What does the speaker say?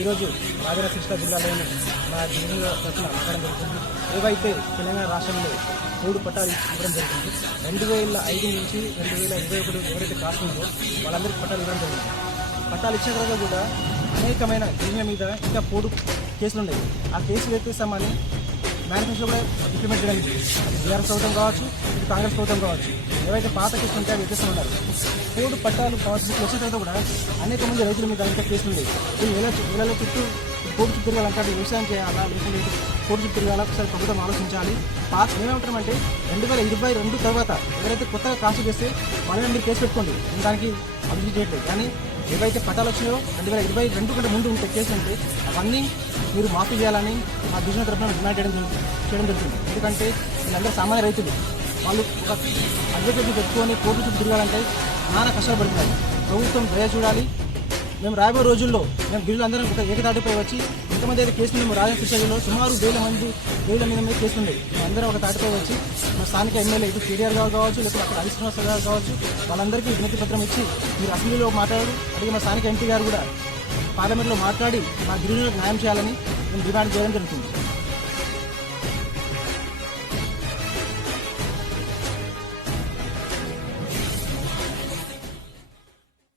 ఈరోజు రాజన్న సిరిసిల్ల జిల్లాలోని మా గిరిజనుల తరఫున మాట్లాడడం జరుగుతుంది. ఏవైతే తెలంగాణ రాష్ట్రంలో 3 పట్టాలు ఇవ్వడం జరుగుతుంది. 2005 నుంచి 2021 ఎవరైతే కాస్తున్నారో వాళ్ళందరికీ పట్టాలు ఇవ్వడం జరిగింది. పట్టాలు ఇచ్చిన తర్వాత కూడా అనేకమైన గిరిజనుల మీద ఇంకా 3 కేసులు ఉన్నాయి. ఆ కేసులు ఎత్తేస్తామని మేనిఫెస్టో కూడా ఇంప్లిమెంట్ చేయడానికి బీఆర్ఎస్ ప్రభుత్వం కావచ్చు, ఇది కాంగ్రెస్ ప్రభుత్వం కావచ్చు, ఏవైతే పాత కేసులు ఉంటాయో ఎత్తేస్తున్నారు. 3 పట్టాలు పాలసీకి వచ్చిన తర్వాత కూడా అనేక మంది రైతుల మీద ఇంకా కేసులు ఉన్నాయి. వీళ్ళ చుట్టూ కోర్టు చుట్టూ తిరగాలంటే వ్యవసాయం చేయాలా, లేకుంటే కోర్టు చుట్టూ తిరగాలా, ఒకసారి ప్రభుత్వం ఆలోచించాలి. మేమేమంటామంటే 2022 తర్వాత ఎవరైతే కొత్తగా కాన్స్టిట్యూట్ చేస్తే వాళ్ళని మీరు కేసు పెట్టుకోండి, నేను దానికి అభివృద్ధి చేయట్లేదు. కానీ ఏవైతే పట్టాలు వచ్చినాయో 2022 కంటే ముందు ఉంటే కేసులు ఉంటే అవన్నీ మీరు మాఫీ చేయాలని మా గిరిజన తరఫున డిమాండ్ చేయడం జరుగుతుంది. ఎందుకంటే వీళ్ళందరూ సామాన్య రైతులు, వాళ్ళు ఒక అడ్వకేట్ని పెట్టుకొని కోర్టు చుట్టూ తిరగాలంటే నానా కష్టాలు పడుతున్నారు. ప్రభుత్వం దయ చూడాలి. మేము రాబోయే రోజుల్లో మేము గిరిజనులందరం ఒక ఏకతాటిపై వచ్చి ఎంతమంది అయితే కేసులు మేము రాజన్న సిరిసిల్లలో సుమారు 1000 మీద కేసులు ఉన్నాయి. మేమందరం ఒక తాటిపై వచ్చి మా స్థానిక ఎమ్మెల్యే ఇటు కేటీఆర్ గారు కావచ్చు, లేకపోతే అక్కడ హరీష్ శ్రీనివాస్ గారు కావచ్చు, వాళ్ళందరికీ వినతి పత్రం ఇచ్చి మీరు అసెంబ్లీలో మాట్లాడారు. అలాగే మా స్థానిక ఎంపీ గారు కూడా పార్లమెంట్లో మాట్లాడి మా గిరిజనులకు న్యాయం చేయాలని మేము డిమాండ్ చేయడం జరుగుతుంది.